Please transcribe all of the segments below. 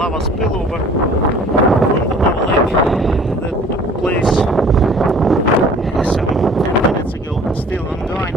lava spillover from the lava lake that took place some 10 minutes ago and still ongoing.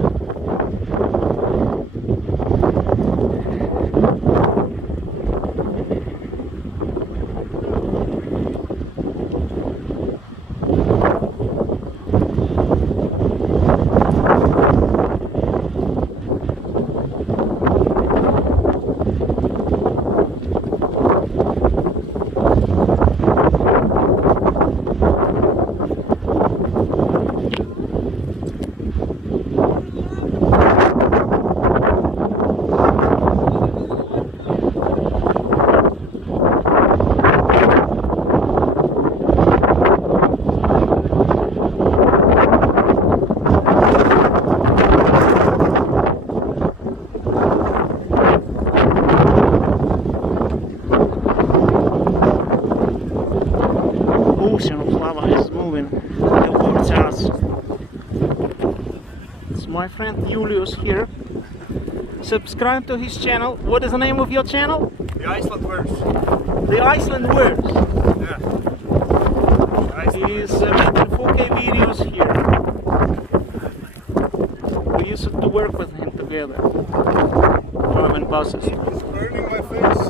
Ocean of lava is moving towards us. It's my friend Julius here. Subscribe to his channel. What is the name of your channel? The Iceland Words. The Iceland Words. Yeah. He's making 4K videos here. We used to work with him together, driving buses. It's burning my face.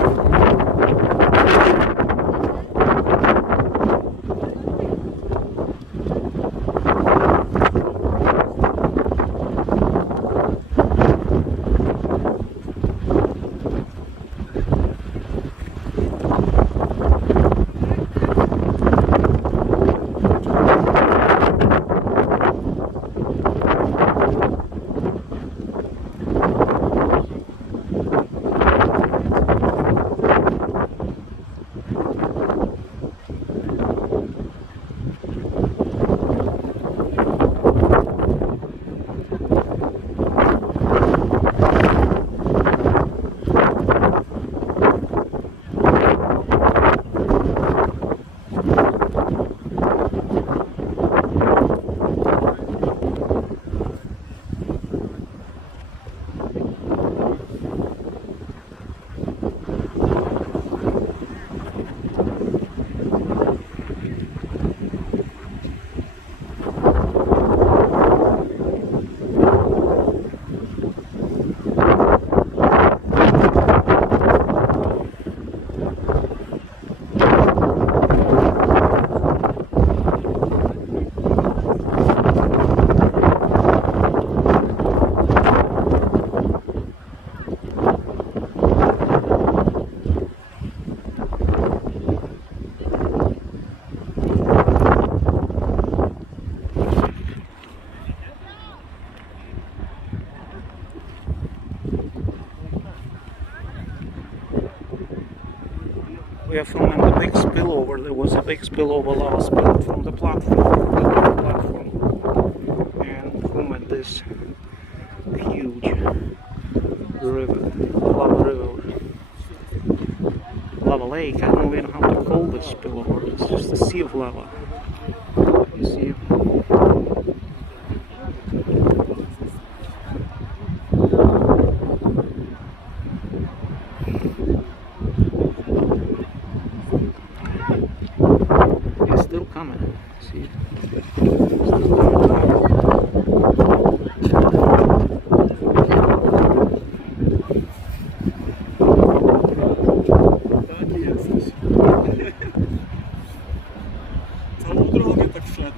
We are filming the big spillover. There was a big spillover lava spill from the platform, and filming this huge river, lava lake. I don't even know how to call this spillover. It's just a sea of lava. You see. Still coming. See? Still coming. Całą drogę tak wszedł.